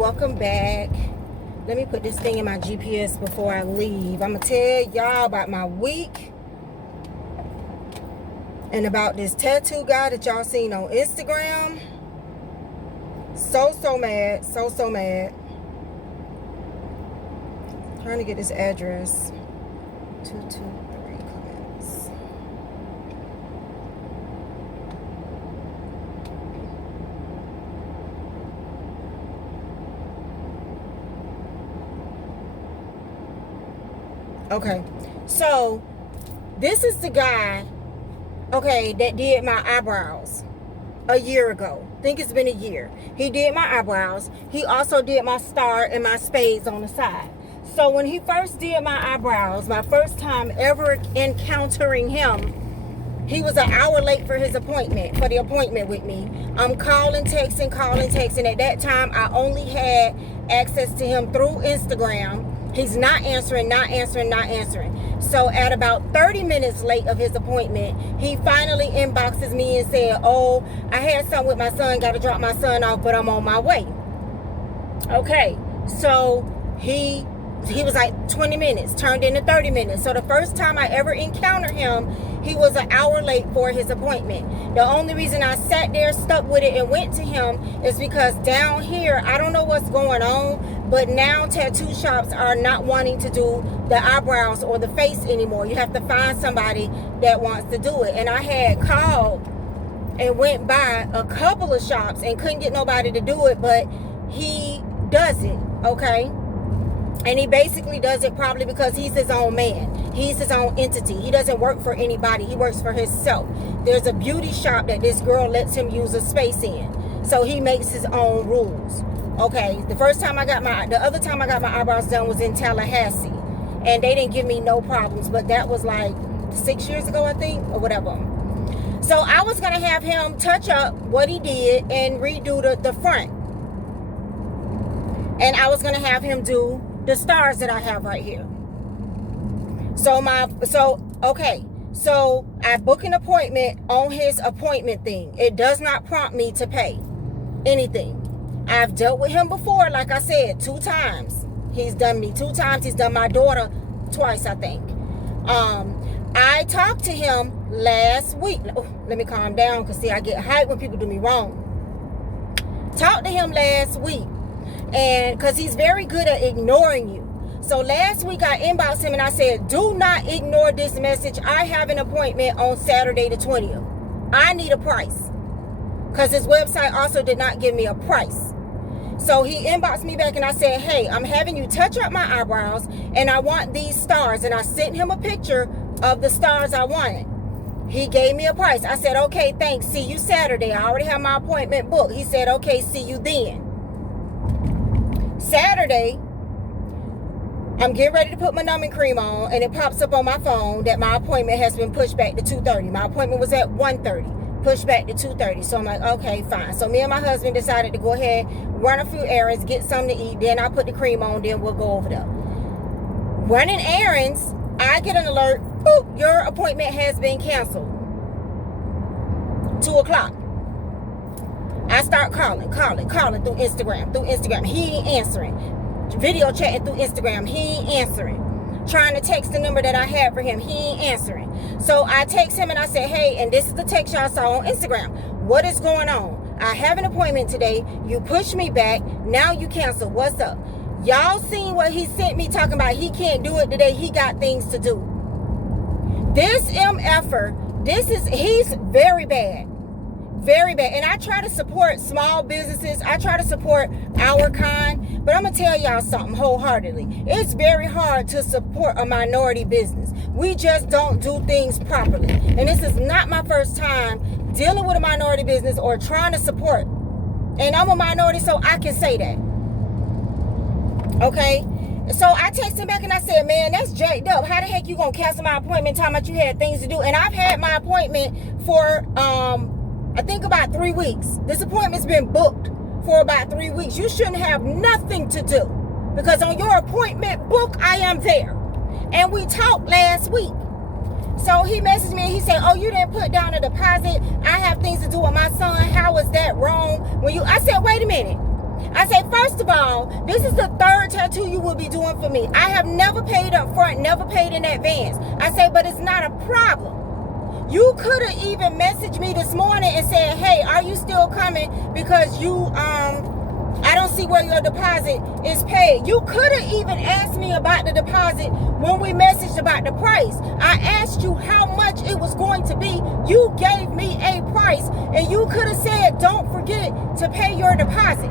welcome back. Let me put this thing in my GPS before I leave. I'm gonna tell y'all about my week and about this tattoo guy that y'all seen on Instagram. So mad, so mad. Trying to get this address. 223 Clements. Okay, so this is the guy, okay, that did my eyebrows a year ago. I think it's been a year. He did my eyebrows. He also did my star and my spades on the side. So when he first did my eyebrows, my first time ever encountering him, he was an hour late for his appointment, for the appointment with me. I'm calling, texting. At that time, I only had access to him through Instagram. He's not answering. So at about 30 minutes late of his appointment, he finally inboxes me and said, oh, I had something with my son, got to drop my son off, but I'm on my way. Okay, so he was like 20 minutes, turned into 30 minutes. So the first time I ever encountered him, he was an hour late for his appointment. The only reason I sat there, stuck with it, and went to him is because down here, I don't know what's going on, but now tattoo shops are not wanting to do the eyebrows or the face anymore. You have to find somebody that wants to do it. And I had called and went by a couple of shops and couldn't get nobody to do it, but he does it, okay? And he basically does it probably because he's his own man. He's his own entity. He doesn't work for anybody. He works for himself. There's a beauty shop that this girl lets him use a space in. So he makes his own rules. Okay, the other time I got my eyebrows done was in Tallahassee. And they didn't give me no problems. But that was like 6 years ago, I think, or whatever. So I was going to have him touch up what he did and redo the front. And I was going to have him do the stars that I have right here. So I book an appointment on his appointment thing. It does not prompt me to pay anything. I've dealt with him before, like I said, 2 times. He's done me 2 times. He's done my daughter twice, I think. I talked to him last week. Oh, let me calm down, because see, I get hyped when people do me wrong. Talked to him last week. And because he's very good at ignoring you. So last week I inboxed him and I said, do not ignore this message. I have an appointment on Saturday the 20th. I need a price. Because his website also did not give me a price. So he inboxed me back and I said, hey, I'm having you touch up my eyebrows and I want these stars. And I sent him a picture of the stars I wanted. He gave me a price. I said, okay, thanks. See you Saturday. I already have my appointment booked. He said, okay, see you then. Saturday, I'm getting ready to put my numbing cream on, and it pops up on my phone that my appointment has been pushed back to 2:30. My appointment was at 1:30, pushed back to 2:30. So I'm like, okay, fine. So me and my husband decided to go ahead, run a few errands, get something to eat, then I put the cream on, then we'll go over there. Running errands, I get an alert, boop, your appointment has been canceled. 2 o'clock. I start calling through Instagram. He ain't answering. Video chatting through Instagram. He ain't answering. Trying to text the number that I had for him. He ain't answering. So I text him and I said, hey, and this is the text y'all saw on Instagram. What is going on? I have an appointment today. You pushed me back. Now you cancel. What's up? Y'all seen what he sent me talking about he can't do it today. He got things to do. This MFer, he's very bad. Very bad. And I try to support small businesses. I try to support our kind. But I'm going to tell y'all something wholeheartedly. It's very hard to support a minority business. We just don't do things properly. And this is not my first time dealing with a minority business or trying to support. And I'm a minority, so I can say that. Okay? So I texted him back and I said, man, that's jacked up. How the heck you going to cancel my appointment talking about you had things to do? And I've had my appointment for I think about 3 weeks. This appointment's been booked for about 3 weeks. You shouldn't have nothing to do, because on your appointment book, I am there. And we talked last week. So he messaged me and he said, oh, you didn't put down a deposit. I have things to do with my son. How is that wrong? I said, wait a minute. I say, first of all, this is the third tattoo you will be doing for me. I have never paid up front, never paid in advance. I say, but it's not a problem. You could have even messaged me this morning and said, hey, are you still coming? Because I don't see where your deposit is paid. You could have even asked me about the deposit when we messaged about the price. I asked you how much it was going to be. You gave me a price, and you could have said, don't forget to pay your deposit.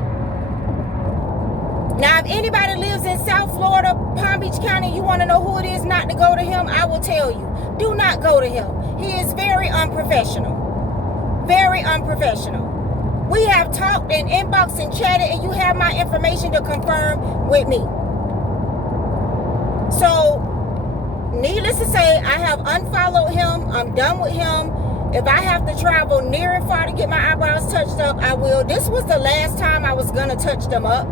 Now, if anybody lives in South Florida, Palm Beach County, you want to know who it is not to go to him, I will tell you. Do not go to him. He is very unprofessional. Very unprofessional. We have talked and inboxed and chatted, and you have my information to confirm with me. So, needless to say, I have unfollowed him. I'm done with him. If I have to travel near and far to get my eyebrows touched up, I will. This was the last time I was going to touch them up.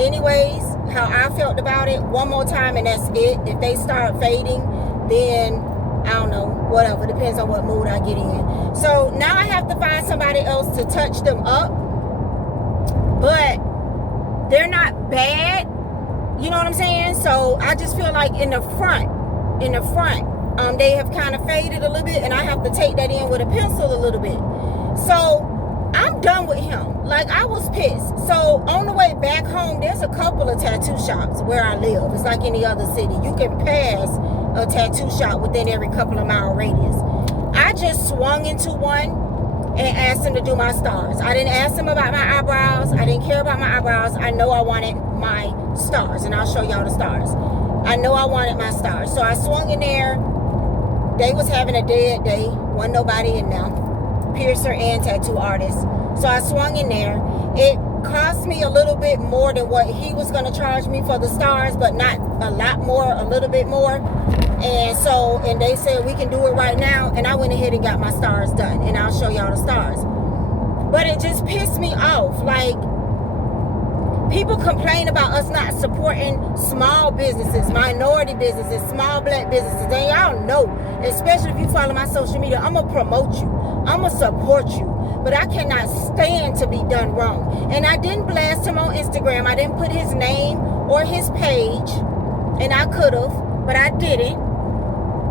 Anyways, how I felt about it, one more time and that's it. If they start fading, then I don't know, whatever. Depends on what mood I get in. So now I have to find somebody else to touch them up. But they're not bad. You know what I'm saying? So I just feel like in the front, they have kind of faded a little bit, and I have to take that in with a pencil a little bit. So I'm done with him. Like, I was pissed. So on the way back home, there's a couple of tattoo shops where I live. It's like any other city. You can pass a tattoo shop within every couple of mile radius. I just swung into one and asked him to do my stars. I didn't ask him about my eyebrows. I didn't care about my eyebrows. I know I wanted my stars, and I'll show y'all the stars. I know I wanted my stars. So I swung in there. They was having a dead day. Wasn't nobody in there. Piercer and tattoo artist. So I swung in there. It cost me a little bit more than what he was going to charge me for the stars, but not a lot more, a little bit more. And they said, we can do it right now. And I went ahead and got my stars done. And I'll show y'all the stars. But it just pissed me off. Like, people complain about us not supporting small businesses, minority businesses, small black businesses. And y'all know, especially if you follow my social media, I'm going to promote you. I'm going to support you. But I cannot stand to be done wrong. And I didn't blast him on Instagram. I didn't put his name or his page. And I could have, but I didn't.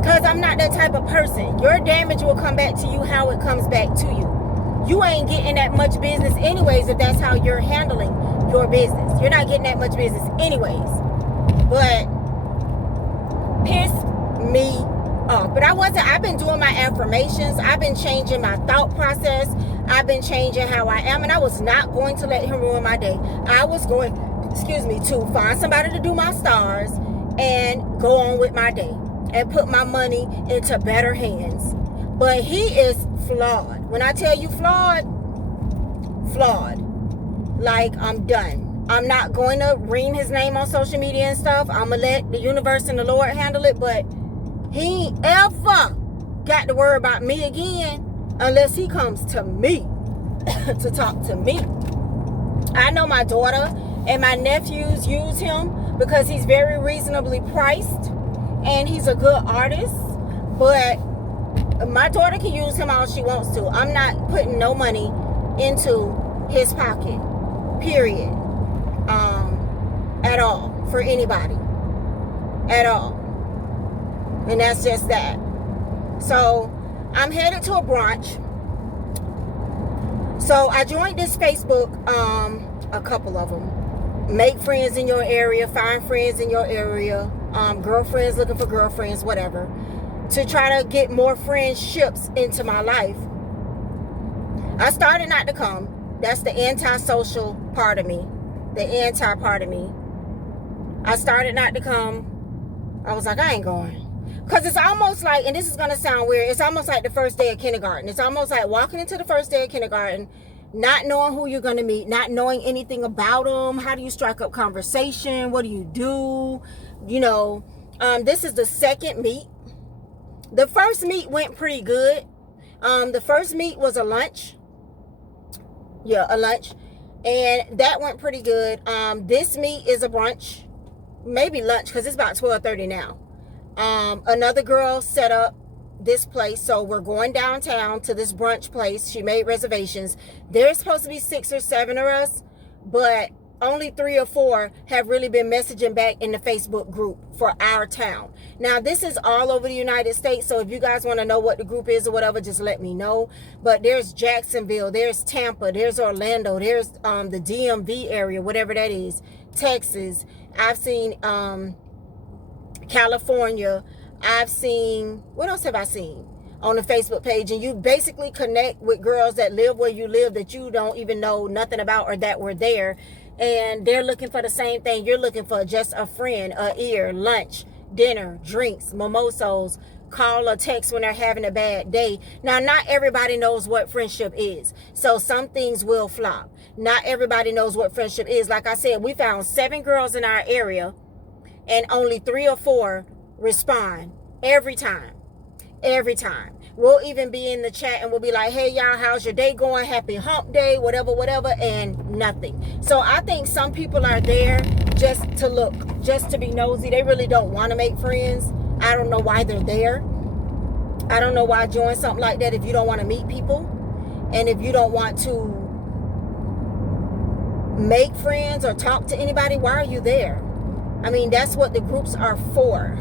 Because I'm not that type of person. Your damage will come back to you how it comes back to you. You ain't getting that much business anyways if that's how you're handling your business. You're not getting that much business anyways. But pissed me off. But I've been doing my affirmations. I've been changing my thought process. I've been changing how I am. And I was not going to let him ruin my day. I was going, to find somebody to do my stars and go on with my day and put my money into better hands. But he is flawed. When I tell you flawed, like, I'm done. I'm not going to ream his name on social media and stuff. I'm going to let the universe and the Lord handle it. But he ain't ever got to worry about me again unless he comes to me to talk to me. I know my daughter and my nephews use him because he's very reasonably priced and he's a good artist. But my daughter can use him all she wants to. I'm not putting no money into his pocket, period, at all, for anybody, at all. And that's just that. So I'm headed to a brunch. So I joined this Facebook, a couple of them. Make friends in your area, find friends in your area, girlfriends looking for girlfriends, whatever, to try to get more friendships into my life. I started not to come. That's the anti-social part of me, the anti part of me. I started not to come. I was like, I ain't going. Because it's almost like, and this is going to sound weird, it's almost like the first day of kindergarten. It's almost like walking into the first day of kindergarten, not knowing who you're going to meet, not knowing anything about them. How do you strike up conversation? What do you do? You know, this is the second meet. The first meet went pretty good. The first meet was a lunch. Yeah, a lunch. And that went pretty good. This meet is a brunch. Maybe lunch, because it's about 12:30 now. Another girl set up this place, so we're going downtown to this brunch place. She made reservations. There's supposed to be 6 or 7 of us, but only 3 or 4 have really been messaging back in the Facebook group for our town. Now, this is all over the United States, so if you guys want to know what the group is or whatever, just let me know. But there's Jacksonville, there's Tampa, there's Orlando, there's the DMV area, whatever that is, Texas. I've seen California. I've seen, what else have I seen on the Facebook page? And you basically connect with girls that live where you live that you don't even know nothing about or that were there. And they're looking for the same thing you're looking for, just a friend, a ear, lunch, dinner, drinks, mimosas, call or text when they're having a bad day. Now, not everybody knows what friendship is, so some things will flop. Not everybody knows what friendship is. Like I said, we found 7 girls in our area, and only 3 or 4 respond every time. Every time. We'll even be in the chat and we'll be like, hey y'all, how's your day going? Happy hump day, whatever, and nothing. So I think some people are there just to look, just to be nosy. They really don't want to make friends. I don't know why they're there. I don't know why join something like that if you don't want to meet people. And if you don't want to make friends or talk to anybody, why are you there? I mean, that's what the groups are for.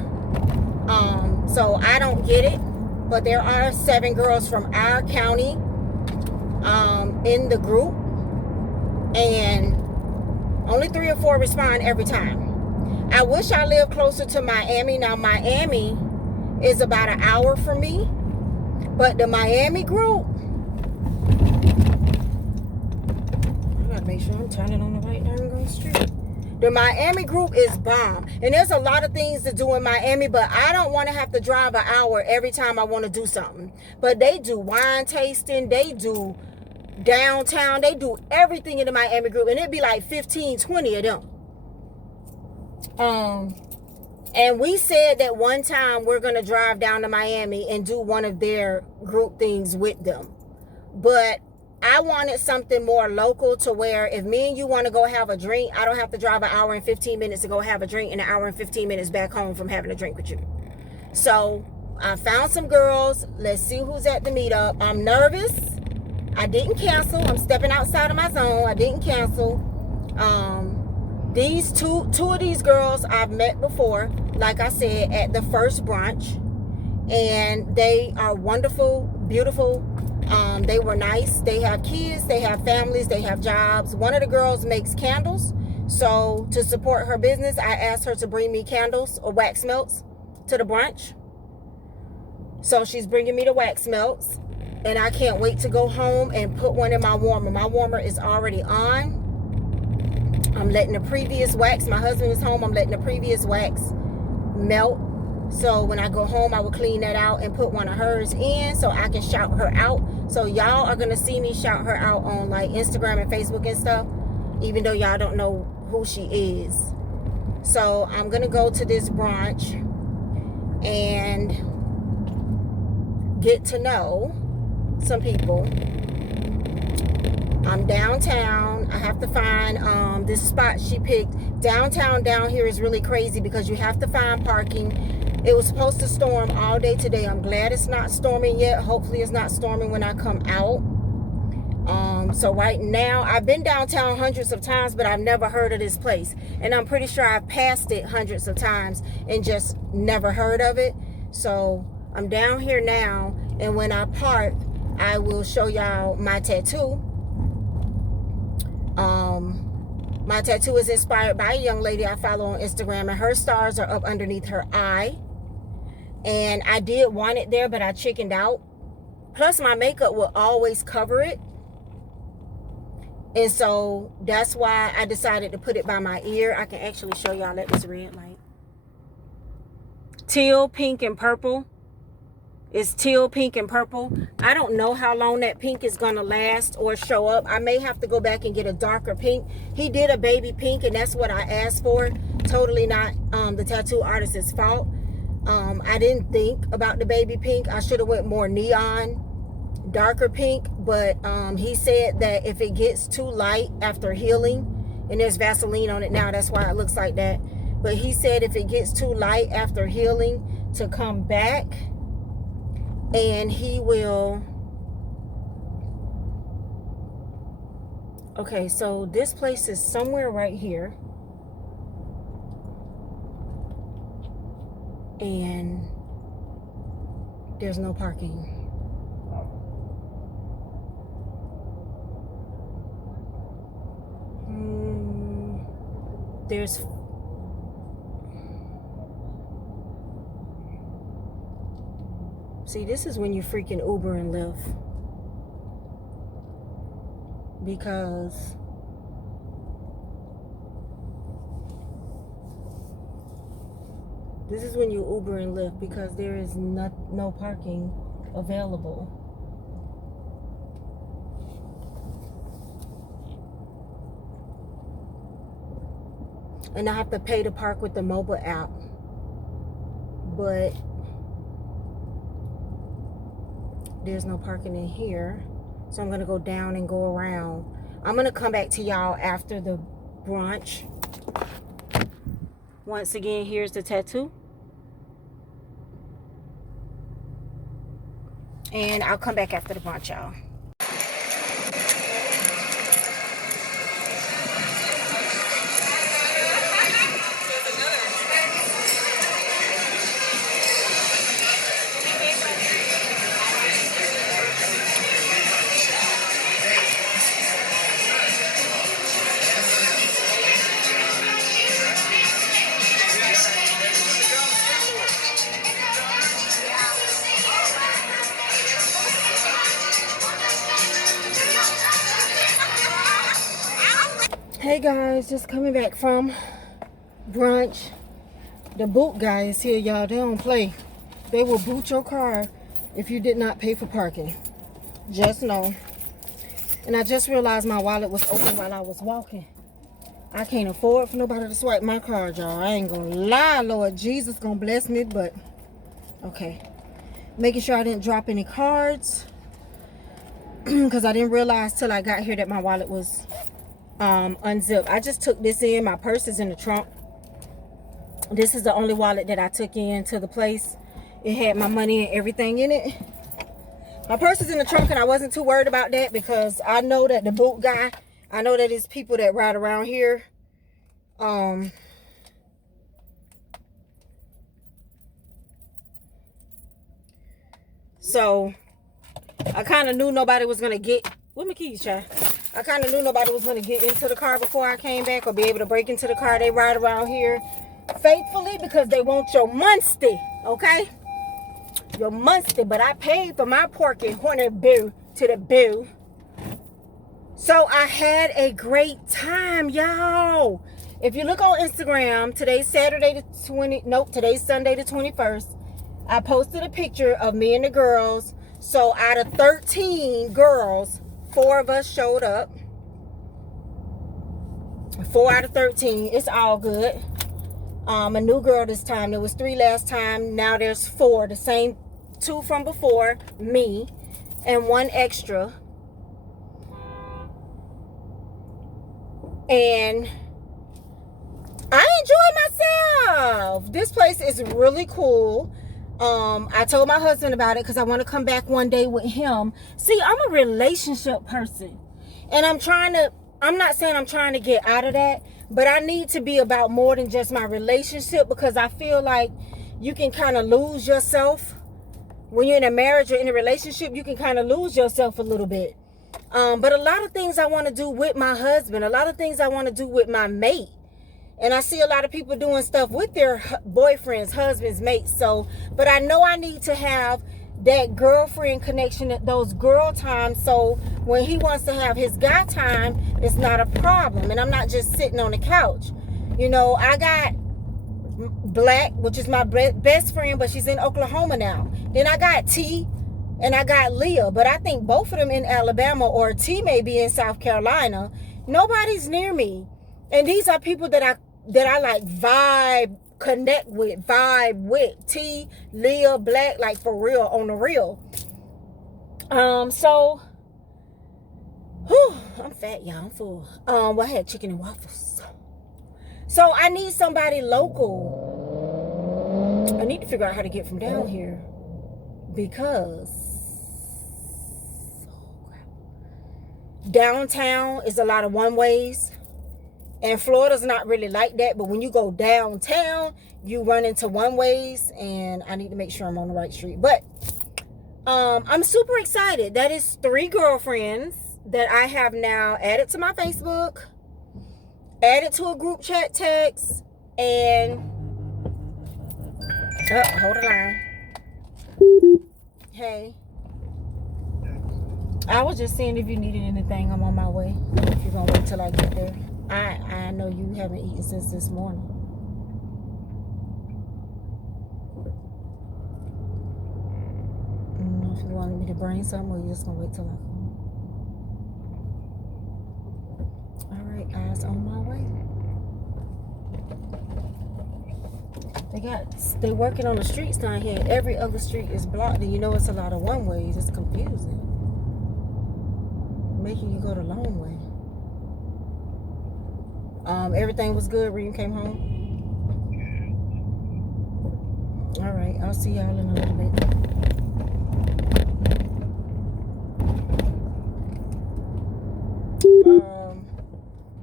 So I don't get it. But there are 7 girls from our county in the group, and only 3 or 4 respond every time. I wish I lived closer to Miami. Now, Miami is about an hour from me, but the Miami group, I gotta make sure I'm turning on the right darn street. The Miami group is bomb. And there's a lot of things to do in Miami, but I don't want to have to drive an hour every time I want to do something. But they do wine tasting. They do downtown. They do everything in the Miami group. And it'd be like 15, 20 of them. And we said that one time we're going to drive down to Miami and do one of their group things with them. But I wanted something more local to where if me and you want to go have a drink, I don't have to drive an hour and 15 minutes to go have a drink and an hour and 15 minutes back home from having a drink with you. So I found some girls. Let's see who's at the meetup. I'm nervous. I didn't cancel. I'm stepping outside of my zone. I didn't cancel. These two of these girls I've met before, like I said, at the first brunch. And they are wonderful, beautiful. They were nice. They have kids, they have families, they have jobs. One of the girls makes candles. So to support her business, I asked her to bring me candles or wax melts to the brunch. So she's bringing me the wax melts. And I can't wait to go home and put one in my warmer. My warmer is already on. I'm letting the previous wax, my husband is home, I'm letting the previous wax melt. So when I go home, I will clean that out and put one of hers in so I can shout her out. So y'all are going to see me shout her out on like Instagram and Facebook and stuff, even though y'all don't know who she is. So I'm going to go to this brunch and get to know some people. I'm downtown. I have to find this spot she picked. Downtown down here is really crazy because you have to find parking. It was supposed to storm all day today. I'm glad it's not storming yet. Hopefully it's not storming when I come out. So right now, I've been downtown hundreds of times, but I've never heard of this place. And I'm pretty sure I've passed it hundreds of times and just never heard of it. So I'm down here now. And when I park, I will show y'all my tattoo. My tattoo is inspired by a young lady I follow on Instagram, and her stars are up underneath her eye. And I did want it there, but I chickened out. Plus, my makeup will always cover it. And so that's why I decided to put it by my ear. I can actually show y'all at this red light. Teal, pink, and purple. It's teal, pink, and purple. I don't know how long that pink is going to last or show up. I may have to go back and get a darker pink. He did a baby pink, and that's what I asked for. Totally not the tattoo artist's fault. I didn't think about the baby pink. I should have went more neon, darker pink. But he said that if it gets too light after healing, and there's Vaseline on it now, that's why it looks like that. But he said if it gets too light after healing, to come back. And he will Okay, so this place is somewhere right here. And there's no parking. There's See, this is when you freaking Uber and Lyft. Because this is when you Uber and Lyft, because there is no parking available. And I have to pay to park with the mobile app. But there's no parking in here. So I'm going to go down and go around. I'm going to come back to y'all after the brunch. Once again, here's the tattoo. And I'll come back after the brunch, y'all. Hey guys, just coming back from brunch. The boot guy is here, y'all. They don't play. They will boot your car if you did not pay for parking. Just know. And I just realized my wallet was open while I was walking. I can't afford for nobody to swipe my card, y'all. I ain't gonna lie, Lord Jesus gonna bless me, but okay. Making sure I didn't drop any cards, because I didn't realize till I got here that my wallet was unzipped. I just took this in. My purse is in the trunk. This is the only wallet that I took into the place. It had my money and everything in it. My purse is in the trunk, and I wasn't too worried about that because I know that the boot guy, I know that it's people that ride around here. So I kind of knew nobody was gonna get. Where my keys, child? I kind of knew nobody was going to get into the car before I came back or be able to break into the car. They ride around here faithfully because they want your money, okay? Your money. But I paid for my pork and horny boo to the boo. So I had a great time, y'all. If you look on Instagram, today's Sunday the 21st. I posted a picture of me and the girls. So out of 13 girls, 4 of us showed up. 4 out of 13. It's all good. A new girl this time. There was 3 last time. Now there's 4. The same 2 from before. Me. And 1 extra. And I enjoy myself. This place is really cool. I told my husband about it because I want to come back one day with him. See, I'm a relationship person. And I'm not saying I'm trying to get out of that, but I need to be about more than just my relationship, because I feel like you can kind of lose yourself. When you're in a marriage or in a relationship, you can kind of lose yourself a little bit. But a lot of things I want to do with my husband, a lot of things I want to do with my mate. And I see a lot of people doing stuff with their boyfriends, husbands, mates. So, but I know I need to have that girlfriend connection, those girl times. So when he wants to have his guy time, it's not a problem. And I'm not just sitting on the couch. You know, I got Black, which is my best friend, but she's in Oklahoma now. Then I got T and I got Leah. But I think both of them in Alabama, or T may be in South Carolina. Nobody's near me. And these are people that I like connect vibe with. T, Leah, Black, like for real, on the real. So, whew, I'm fat, y'all. I'm full. Well, I had chicken and waffles. So I need somebody local. I need to figure out how to get from down here, because downtown is a lot of one ways. And Florida's not really like that, but when you go downtown, you run into one ways, and I need to make sure I'm on the right street. But I'm super excited. That is 3 girlfriends that I have now added to my Facebook, added to a group chat text, and hold the line. Hey, I was just seeing if you needed anything. I'm on my way. If you're gonna wait till I get there. I know you haven't eaten since this morning. I don't know if you wanted me to bring something or you're just gonna wait till I come. Alright, guys, on my way. They're working on the streets down here. Every other street is blocked, and you know it's a lot of one ways. It's confusing. Making you go the long way. Everything was good when you came home? All right, I'll see y'all in a little bit.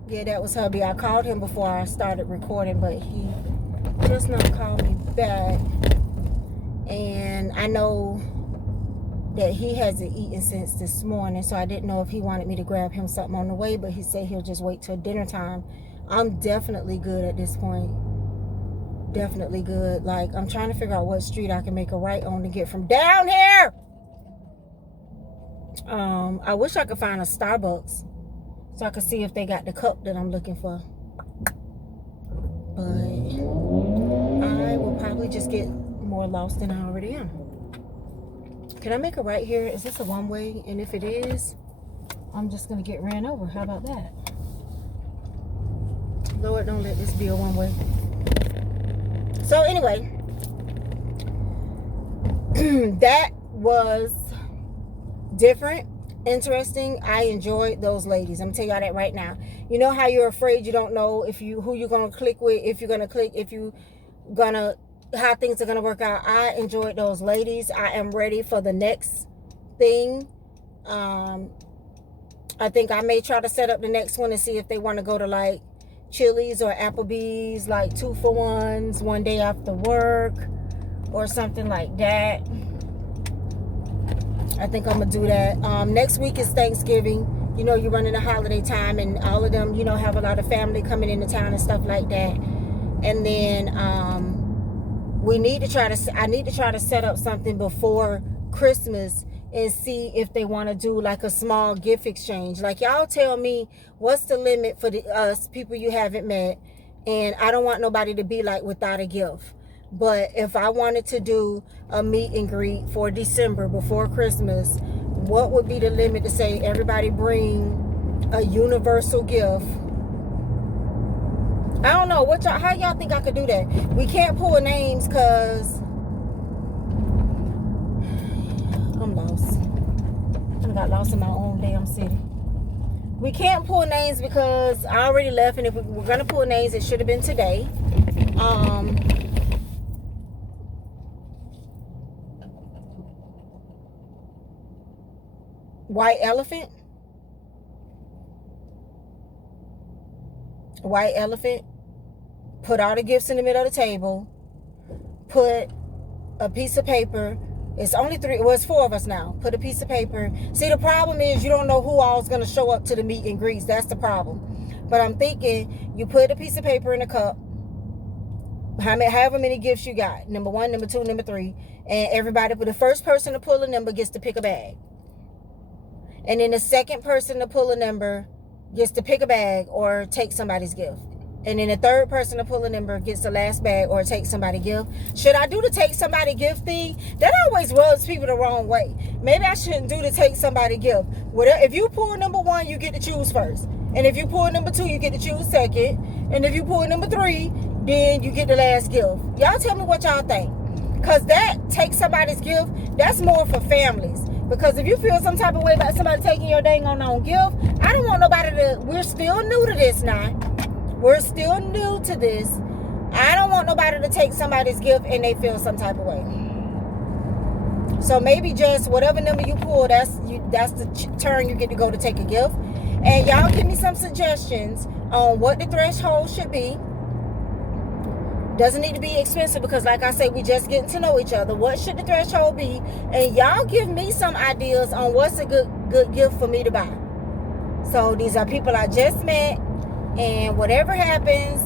Yeah, that was hubby. I called him before I started recording, but he just not called me back. And I know that he hasn't eaten since this morning, so I didn't know if he wanted me to grab him something on the way, but he said he'll just wait till dinner time. I'm definitely good at this point. Definitely good. Like, I'm trying to figure out what street I can make a right on to get from down here. I wish I could find a Starbucks so I could see if they got the cup that I'm looking for. But I will probably just get more lost than I already am. Can I make a right here? Is this a one way? And if it is, I'm just going to get ran over. How about that? Lord, don't let this be a one way. So anyway, that was different, interesting. I enjoyed those ladies. I'm going to tell y'all that right now. You know how you're afraid you don't know who you're going to click with, if you're going to click, how things are going to work out. I enjoyed those ladies. I am ready for the next thing. I think I may try to set up the next one and see if they want to go to like Chili's or Applebee's, like 2-for-1s one day after work or something like that. I think I'm going to do that. Next week is Thanksgiving. You know, you're running the holiday time, and all of them, you know, have a lot of family coming into town and stuff like that. And then I need to try to set up something before Christmas and see if they want to do like a small gift exchange. Like, y'all tell me what's the limit for us people you haven't met, and I don't want nobody to be like without a gift. But if I wanted to do a meet and greet for December before Christmas, what would be the limit to say everybody bring a universal gift? I don't know. How y'all think I could do that? We can't pull names because I'm lost. I got lost in my own damn city. We can't pull names because I already left, and if we were gonna pull names, it should have been today. White elephant. Put all the gifts in the middle of the table. Put a piece of paper. It's only 3. Well, it's 4 of us now. Put a piece of paper. See, the problem is you don't know who all is going to show up to the meet and greets. That's the problem. But I'm thinking you put a piece of paper in a cup. However many gifts you got. Number 1, number 2, number 3. And everybody, the first person to pull a number gets to pick a bag. And then the second person to pull a number gets to pick a bag or take somebody's gift. And then the third person to pull a number gets the last bag or take somebody's gift. Should I do the take somebody gift thing? That always rubs people the wrong way. Maybe I shouldn't do the take somebody gift. If you pull number 1, you get to choose first. And if you pull number 2, you get to choose second. And if you pull number 3, then you get the last gift. Y'all tell me what y'all think. Because that take somebody's gift, that's more for families. Because if you feel some type of way about somebody taking your dang on gift, I don't want nobody to, we're still new to this now. We're still new to this. I don't want nobody to take somebody's gift and they feel some type of way. So maybe just whatever number you pull, that's the turn you get to go to take a gift. And y'all give me some suggestions on what the threshold should be. Doesn't need to be expensive because, like I said, we just getting to know each other. What should the threshold be? And y'all give me some ideas on what's a good gift for me to buy. So these are people I just met, and whatever happens,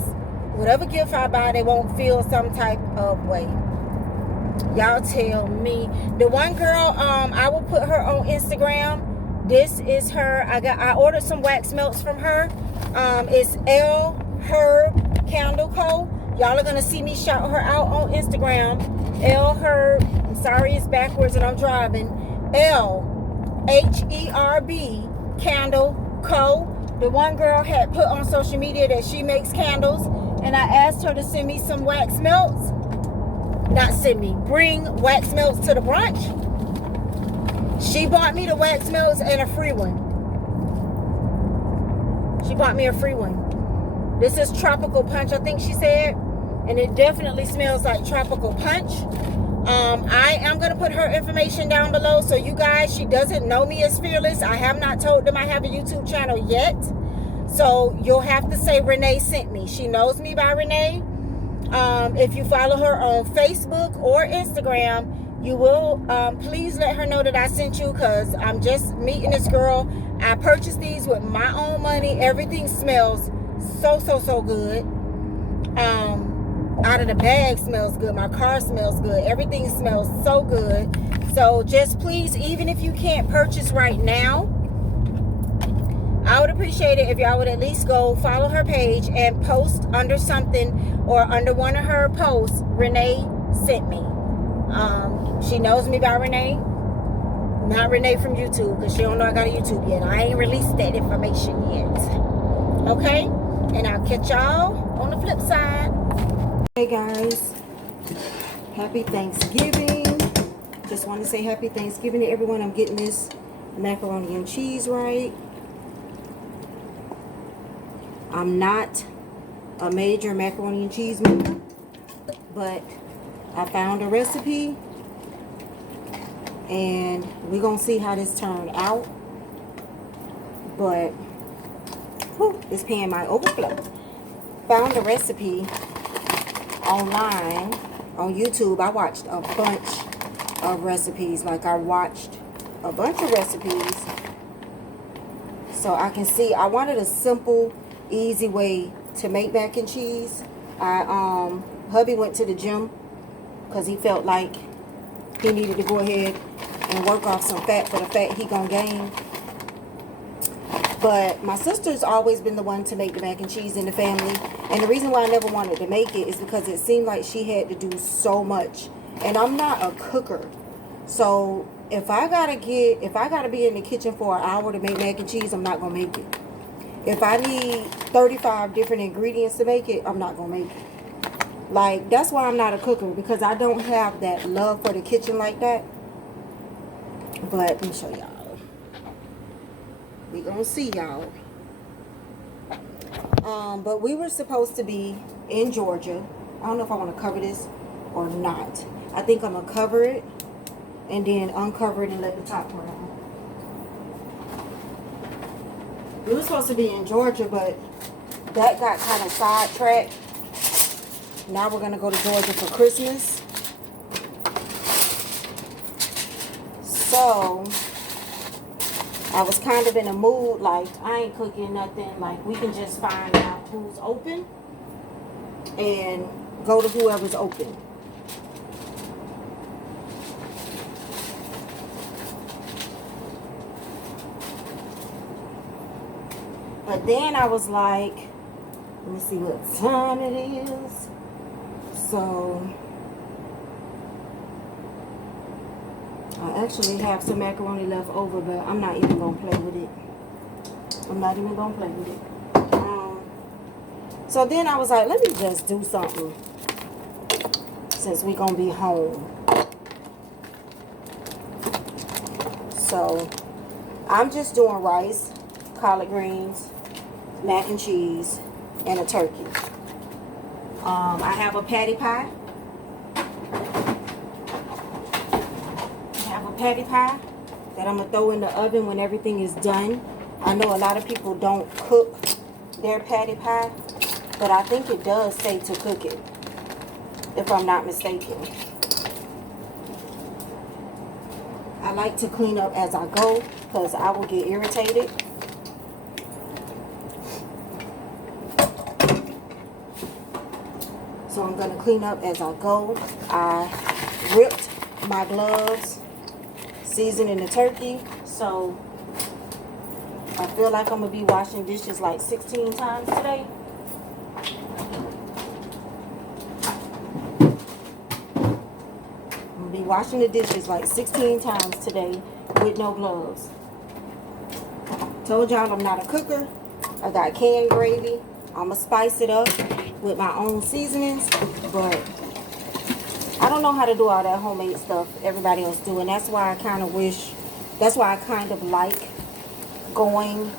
whatever gift I buy, they won't feel some type of way. Y'all tell me. The one girl, I will put her on Instagram. This is her. I ordered some wax melts from her. It's L Herb Candle Co. Y'all are gonna see me shout her out on Instagram. L Herb. I'm sorry it's backwards and I'm driving. LHERB Candle Co. The one girl had put on social media that she makes candles, and I asked her to send me some wax melts. Not send me, bring wax melts to the brunch. She bought me the wax melts and a free one. She bought me a free one. This is tropical punch, I think she said, and it definitely smells like tropical punch. I am going to put her information down below. So you guys, she doesn't know me as Fearless. I have not told them I have a YouTube channel yet. So you'll have to say Renee sent me. She knows me by Renee. If you follow her on Facebook or Instagram, you will please let her know that I sent you, because I'm just meeting this girl. I purchased these with my own money. Everything smells so good. Out of the bag smells good. My car smells good. Everything smells so good. So just please, even if you can't purchase right now, I would appreciate it if y'all would at least go follow her page and post under something, or under one of her posts, Renee sent me. She knows me by Renee, not Renee from YouTube, because she don't know I got a YouTube yet. I ain't released that information yet. Okay? And I'll catch y'all on the flip side. Hey guys, happy Thanksgiving. Just want to say happy Thanksgiving to everyone. I'm getting this macaroni and cheese right. I'm not a major macaroni and cheese maker, but I found a recipe, and we're gonna see how this turned out. But whew, this pan might overflow. Found a recipe online on YouTube. I watched a bunch of recipes. Like, I watched a bunch of recipes so I can see. I wanted a simple, easy way to make mac and cheese. Hubby went to the gym because he felt like he needed to go ahead and work off some fat for the fat he gonna gain. But my sister's always been the one to make the mac and cheese in the family. And the reason why I never wanted to make it is because it seemed like she had to do so much. And I'm not a cooker. So if I gotta be in the kitchen for an hour to make mac and cheese, I'm not gonna make it. If I need 35 different ingredients to make it, I'm not gonna make it. Like, that's why I'm not a cooker, because I don't have that love for the kitchen like that. But let me show y'all. We gonna see y'all. But we were supposed to be in Georgia. I don't know if I want to cover this or not. I think I'm gonna cover it and then uncover it and let the top run. We were supposed to be in Georgia, but that got kind of sidetracked. Now we're gonna go to Georgia for Christmas. So I was kind of in a mood, like, I ain't cooking nothing. Like, we can just find out who's open and go to whoever's open. But then I was like, let me see what time it is. So I actually have some macaroni left over, but I'm not even going to play with it. I'm not even going to play with it. So then I was like, let me just do something since we're going to be home. So I'm just doing rice, collard greens, mac and cheese, and a turkey. I have a patty pie. patty pie that I'm going to throw in the oven when everything is done. I know a lot of people don't cook their patty pie, but I think it does say to cook it, if I'm not mistaken. I like to clean up as I go because I will get irritated. So I'm going to clean up as I go. I ripped my gloves seasoning the turkey, so I feel like I'm going to be washing dishes like 16 times today. Be washing the dishes like 16 times today with no gloves. Told y'all I'm not a cooker. I got canned gravy. I'm going to spice it up with my own seasonings, but I don't know how to do all that homemade stuff everybody else do, and that's why I kind of like going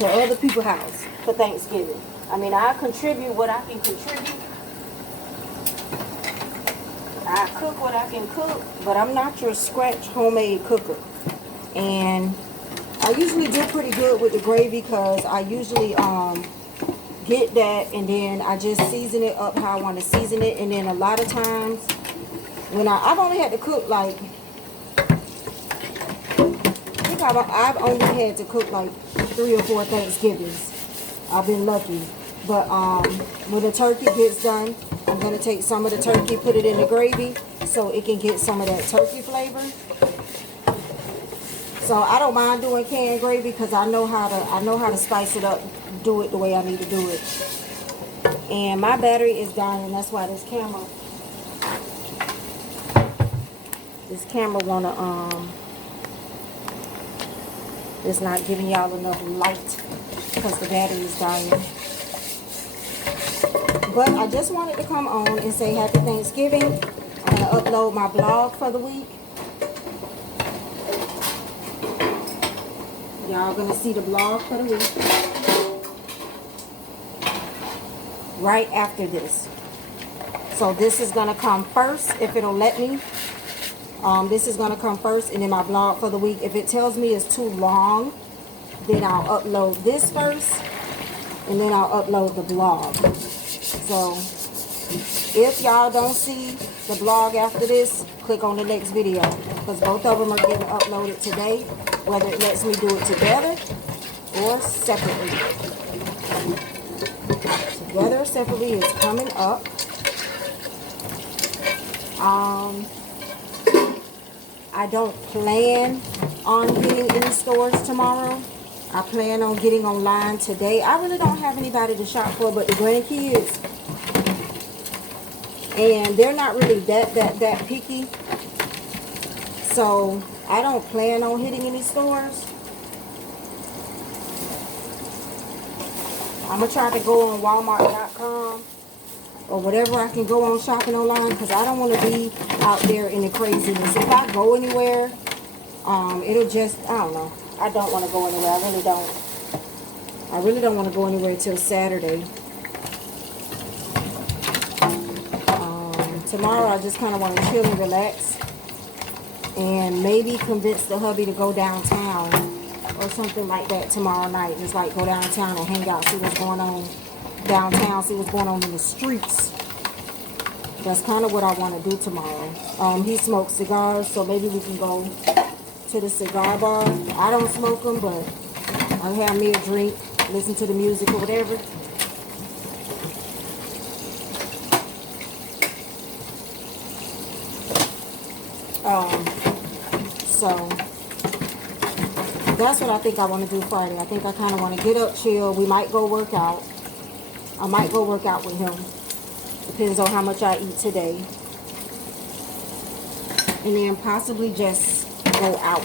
to other people's house for Thanksgiving. I mean, I contribute what I can contribute. I cook what I can cook, but I'm not your scratch homemade cooker. And I usually do pretty good with the gravy because I usually get that and then I just season it up how I want to season it. And then a lot of times when I've only had to cook like, I've only had to cook like 3 or 4 Thanksgivings. I've been lucky. But when the turkey gets done, I'm going to take some of the turkey, put it in the gravy so it can get some of that turkey flavor. So I don't mind doing canned gravy because I know how to spice it up, do it the way I need to do it. And my battery is dying, that's why this camera it's not giving y'all enough light because the battery is dying. But I just wanted to come on and say happy Thanksgiving. I'm going to upload my blog for the week. Y'all going to see the blog for the week right after this. So this is going to come first if it'll let me. This is going to come first and then my blog for the week. If it tells me it's too long, then I'll upload this first and then I'll upload the blog. So if y'all don't see the blog after this, click on the next video because both of them are getting uploaded today, whether it lets me do it together or separately. Together or separately is coming up. I don't plan on getting any stores tomorrow. I plan on getting online today. I really don't have anybody to shop for but the grandkids. And they're not really that picky. So I don't plan on hitting any stores. I'm going to try to go on Walmart.com or whatever I can go on shopping online because I don't want to be out there in the craziness. If I go anywhere, it'll just, I don't know. I don't want to go anywhere. I really don't. I really don't want to go anywhere till Saturday. Tomorrow I just kind of want to chill and relax and maybe convince the hubby to go downtown or something like that tomorrow night. Just like go downtown and hang out, see what's going on downtown, see what's going on in the streets. That's kind of what I want to do tomorrow. He smokes cigars, so maybe we can go to the cigar bar. I don't smoke them, but I'll have me a drink, listen to the music or whatever. So that's what I think I want to do Friday. I think I kind of want to get up, chill. We might go work out. I might go work out with him. Depends on how much I eat today. And then possibly just go out.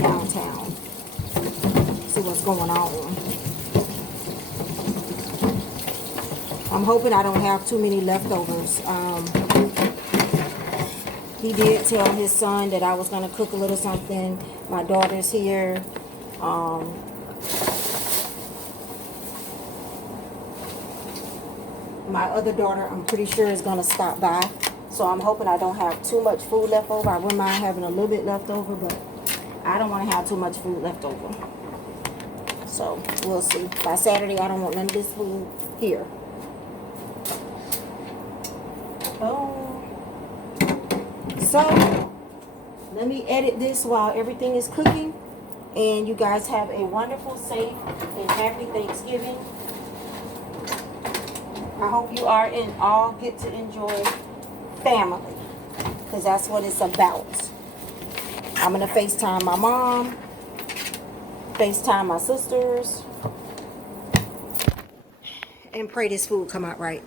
Downtown. See what's going on. I'm hoping I don't have too many leftovers. He did tell his son that I was going to cook a little something. My daughter's here. my other daughter, I'm pretty sure, is going to stop by. So I'm hoping I don't have too much food left over. I wouldn't mind having a little bit left over, but I don't want to have too much food left over. So we'll see. By Saturday, I don't want none of this food here. Oh. So let me edit this while everything is cooking. And you guys have a wonderful, safe, and happy Thanksgiving. I hope you are and all get to enjoy family, because that's what it's about. I'm going to FaceTime my mom, FaceTime my sisters, and pray this food come out right.